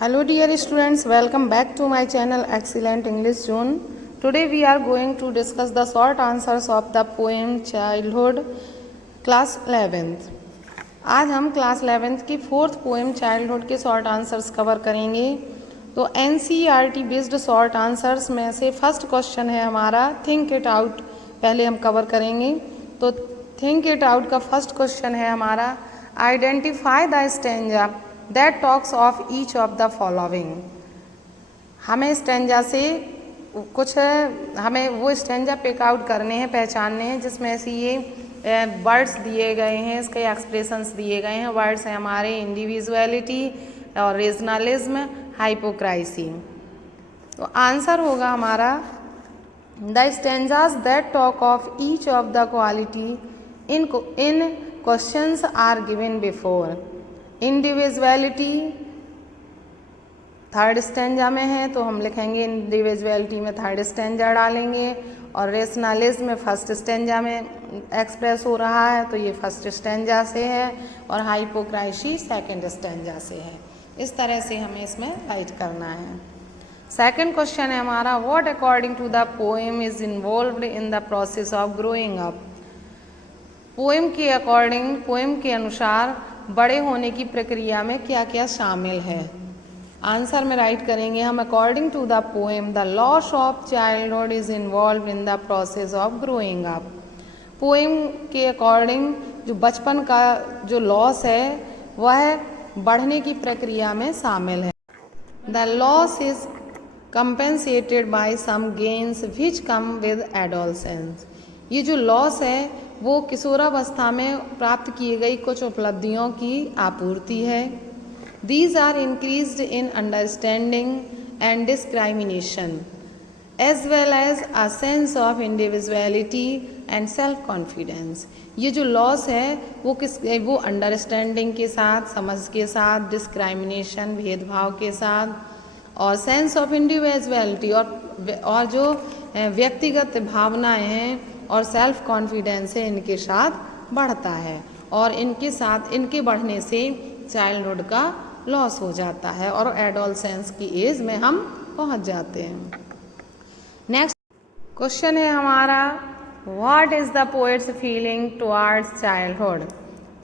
Hello dear students, welcome back to my channel Excellent English Zone. Today we are going to discuss the short answers of the poem Childhood class 11th. आज हम class 11th की fourth poem childhood के short answers cover करेंगे। तो NCERT based short answers में से first question है हमारा थिंक इट आउट, पहले हम कवर करेंगे। तो थिंक इट आउट का फर्स्ट क्वेश्चन है हमारा identify the stanza that talks of each of the following. हमें स्टैंजा से हमें वो स्टैंजा पिक आउट करने हैं, पहचानने हैं जिसमें से ये वर्ड्स दिए गए हैं, इसके एक्सप्रेशंस दिए गए हैं। वर्ड्स हैं हमारे इंडिविजुअलिटी और रीजनलिज्म, हाइपोक्राइसी। तो आंसर होगा हमारा the stanzas that talk of each of the quality in questions are given before. Individuality third stanza में है तो हम लिखेंगे इंडिविजुअलिटी में थर्ड स्टैंजा डालेंगे, और रेशनलिज्म में फर्स्ट स्टैंजा में एक्सप्रेस हो रहा है तो ये फर्स्ट स्टैंजा से है, और हाइपोक्राइसी सेकंड स्टैंजा से है। इस तरह से हमें इसमें राइट करना है। सेकंड क्वेश्चन है हमारा what according to the poem is involved in the process of growing up. Poem के अकॉर्डिंग, पोएम के अनुसार बड़े होने की प्रक्रिया में क्या क्या शामिल है। आंसर में राइट करेंगे हम according to the poem the loss of childhood is involve in the process of growing up. Poem के अकॉर्डिंग जो बचपन का जो लॉस है वह बढ़ने की प्रक्रिया में शामिल है। The loss is compensated by some gains which come with adolescence. ये जो लॉस है वो किशोरावस्था में प्राप्त की गई कुछ उपलब्धियों की आपूर्ति है। These are increased in understanding and discrimination, as well as a sense of individuality and self-confidence. ये जो लॉस है वो अंडरस्टैंडिंग के साथ, समझ के साथ, डिस्क्राइमिनेशन भेदभाव के साथ, और सेंस ऑफ इंडिविजुअलिटी और जो व्यक्तिगत भावनाएं हैं और सेल्फ कॉन्फिडेंस है इनके साथ बढ़ता है, और इनके साथ इनके बढ़ने से चाइल्डहुड का लॉस हो जाता है और एडोलसेंस की एज में हम पहुंच जाते हैं। नेक्स्ट क्वेश्चन है हमारा what is the poets feeling towards childhood.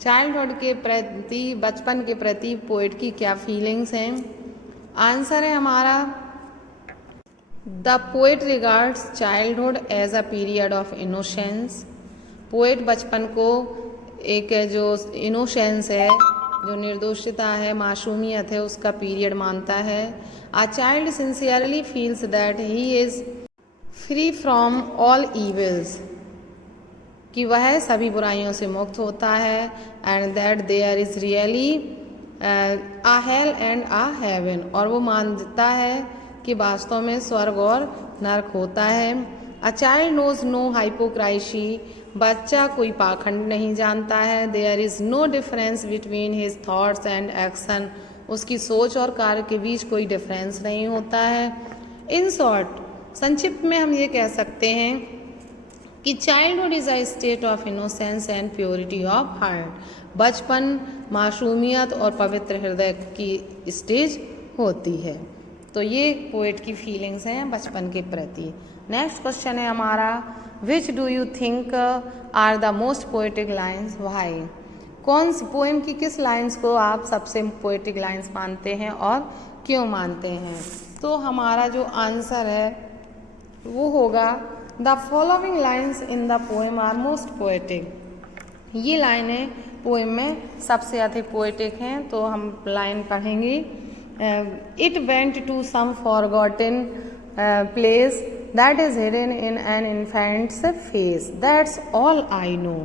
Childhood के प्रति, बचपन के प्रति पोएट की क्या फीलिंग्स हैं। आंसर है हमारा the poet regards childhood as a period of innocence. Poet बचपन को एक जो इनोसेंस है, जो निर्दोषता है, मासूमियत है, उसका पीरियड मानता है। A child sincerely feels that he is free from all evils, कि वह सभी बुराइयों से मुक्त होता है, and that there is really a hell and a heaven, और वो मानता है कि वास्तव में स्वर्ग और नरक होता है। A child knows no hypocrisy, बच्चा कोई पाखंड नहीं जानता है। There is no difference between his thoughts and action, उसकी सोच और कार्य के बीच कोई डिफरेंस नहीं होता है। इन शॉर्ट, संक्षिप्त में हम ये कह सकते हैं कि childhood is a state of innocence and purity of heart. बचपन मासूमियत और पवित्र हृदय की स्टेज होती है। तो ये पोएट की फीलिंग्स हैं बचपन के प्रति। नेक्स्ट क्वेश्चन है हमारा which do you think are the most poetic lines why. कौन सी पोएम की किस लाइन्स को आप सबसे पोएटिक लाइन्स मानते हैं और क्यों मानते हैं। तो हमारा जो आंसर है वो होगा the following lines in the poem are most poetic. ये लाइनें पोएम में सबसे अधिक पोएटिक हैं। तो हम लाइन पढ़ेंगे it went to some forgotten place that is hidden in an infant's face, that's all I know.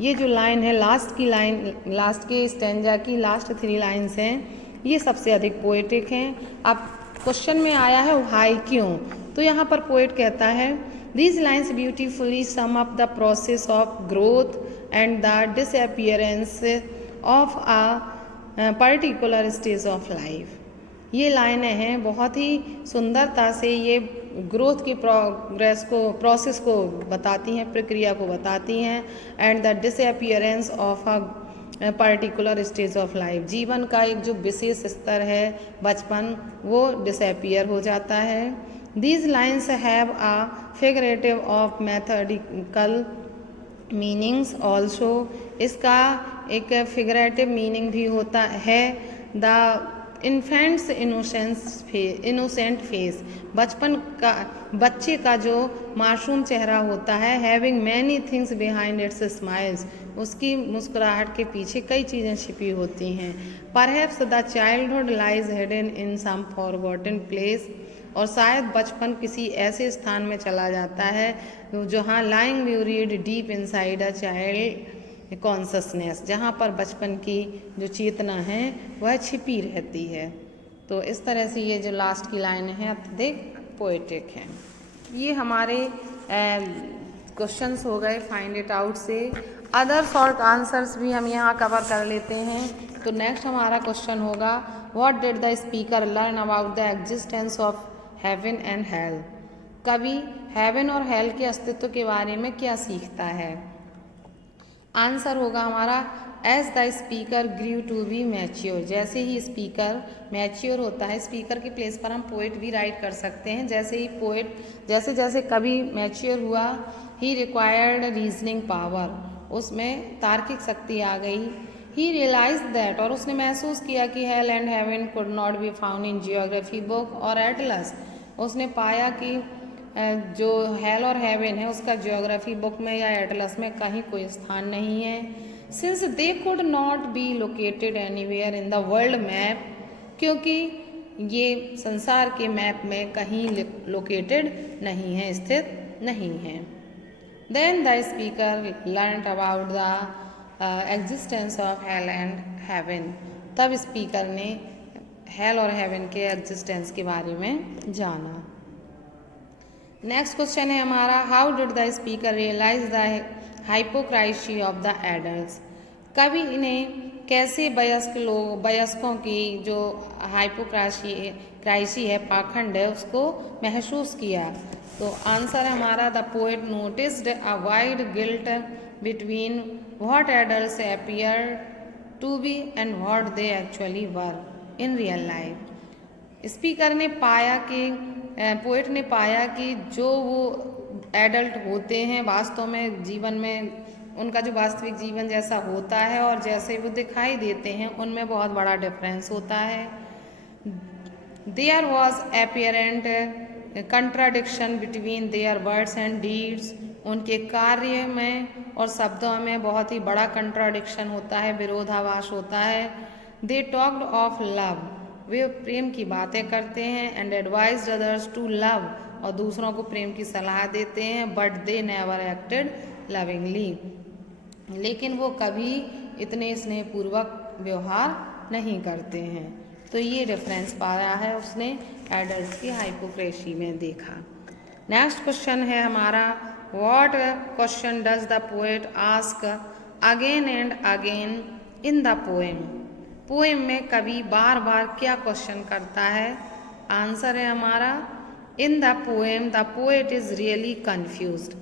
ये जो लाइन है लास्ट की लाइन, लास्ट के स्टैंजा की लास्ट 3 लाइन्स हैं, ये सबसे अधिक पोएटिक हैं। अब क्वेश्चन में आया है व्हाई, क्यों। तो यहाँ पर पोएट कहता है these lines beautifully sum up the process of growth and the disappearance of a particular stage of life. ये लाइनें हैं बहुत ही सुंदरता से ये ग्रोथ की प्रोसेस को बताती हैं, प्रक्रिया को बताती हैं, and the disappearance of a particular stage of life, जीवन का एक जो विशेष स्तर है बचपन, वो डिसअपियर हो जाता है। These lines have a figurative of methodical meanings also, इसका एक फिगरेटिव मीनिंग भी होता है। द इन्फेंट्स इनोसेंट फेस, बचपन का बच्चे का जो मासूम चेहरा होता है, having many things behind its smiles, उसकी मुस्कुराहट के पीछे कई चीज़ें छिपी होती हैं। Perhaps the childhood lies hidden in some forgotten place, और शायद बचपन किसी ऐसे स्थान में चला जाता है जहाँ lying buried deep inside a child consciousness, जहाँ पर बचपन की जो चेतना है वह छिपी रहती है। तो इस तरह से ये जो लास्ट की लाइन है अत्यधिक पोएटिक है। ये हमारे क्वेश्चंस हो गए फाइंड इट आउट से। अदर शॉर्ट आंसर्स भी हम यहाँ कवर कर लेते हैं। तो नेक्स्ट हमारा क्वेश्चन होगा, what did the speaker learn about the existence of heaven and hell, कवि हेवन और हेल के अस्तित्व के बारे में क्या सीखता है। आंसर होगा हमारा, as the speaker grew to be mature, जैसे ही स्पीकर मैच्योर होता है, स्पीकर के प्लेस पर हम पोएट भी राइट कर सकते हैं, जैसे ही पोएट जैसे जैसे कवि मैच्योर हुआ, ही रिक्वायर्ड रीजनिंग पावर, उसमें तार्किक शक्ति आ गई। ही रियलाइज दैट, और उसने महसूस किया कि hello and haven could not be found in geography book और एटलस, उसने पाया कि जो हेल और हेवन है उसका जियोग्राफी बुक में या एटलस में कहीं कोई स्थान नहीं है। Since they could not be located anywhere in the world map, क्योंकि ये संसार के मैप में कहीं लोकेटेड नहीं है, स्थित नहीं है। Then the speaker learn about the existence of hell and heaven, तब स्पीकर ने हेल और हेवन के एग्जिस्टेंस के बारे में जाना। नेक्स्ट क्वेश्चन है हमारा, how did the speaker realise the hypocrisy of the adults, कवि ने कैसे वयस्कों की जो हाइपोक्राइसी है, पाखंड है, उसको महसूस किया। तो आंसर है हमारा, the poet noticed a wide guilt between what adults appear to be and what they actually were in real life. Speaker ने पाया कि पोएट ने पाया कि जो वो एडल्ट होते हैं वास्तव में जीवन में, उनका जो वास्तविक जीवन जैसा होता है और जैसे वो दिखाई देते हैं उनमें बहुत बड़ा डिफरेंस होता है। There was apparent contradiction between their words and deeds, उनके कार्य में और शब्दों में बहुत ही बड़ा कंट्राडिक्शन होता है, विरोधाभास होता है। दे टॉक्ड ऑफ लव, वे प्रेम की बातें करते हैं, and advised others to love, और दूसरों को प्रेम की सलाह देते हैं, but they never acted lovingly, लेकिन वो कभी इतने स्नेहपूर्वक व्यवहार नहीं करते हैं। तो ये डिफरेंस पाया है उसने एडल्ट्स की हाइपोक्रेसी में देखा। नेक्स्ट क्वेश्चन है हमारा, what question does the poet ask again and again in the poem, poem में कवि बार बार क्या क्वेश्चन करता है। आंसर है हमारा, in the poem the poet is really confused,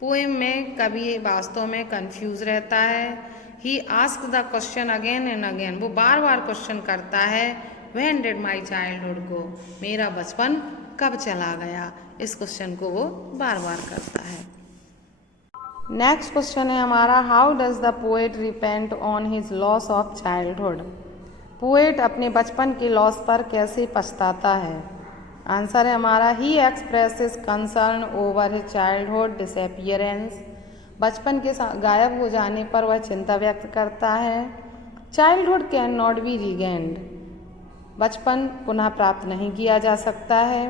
poem में कवि वास्तव में कंफ्यूज रहता है। He ask the question again and again, वो बार बार क्वेश्चन करता है, when did my childhood go, मेरा बचपन कब चला गया, इस क्वेश्चन को वो बार बार करता है। नेक्स्ट क्वेश्चन है हमारा, how does the poet repent on his loss of childhood, poet अपने बचपन के लॉस पर कैसे पछताता है। आंसर है हमारा, ही expresses concern over his childhood disappearance, बचपन के गायब हो जाने पर वह चिंता व्यक्त करता है। Childhood can not be regained, बचपन पुनः प्राप्त नहीं किया जा सकता है।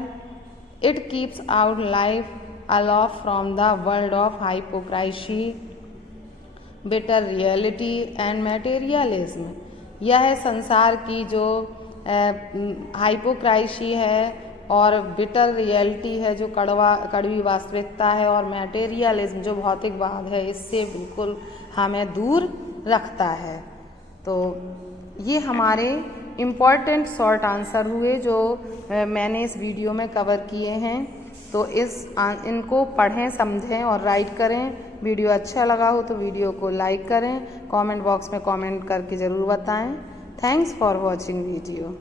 It keeps out life aloof from the world of hypocrisy, bitter reality and materialism, यह संसार की जो हाइपोक्राइसी है और बिटर रियलिटी है, जो कड़वी वास्तविकता है, और मटेरियलिज्म जो भौतिकवाद है, इससे बिल्कुल हमें दूर रखता है। तो ये हमारे इम्पॉर्टेंट शॉर्ट आंसर हुए जो मैंने इस वीडियो में कवर किए हैं। तो इनको पढ़ें, समझें और राइट करें। वीडियो अच्छा लगा हो तो वीडियो को लाइक करें, कमेंट बॉक्स में कमेंट करके ज़रूर बताएं। Thanks for watching video.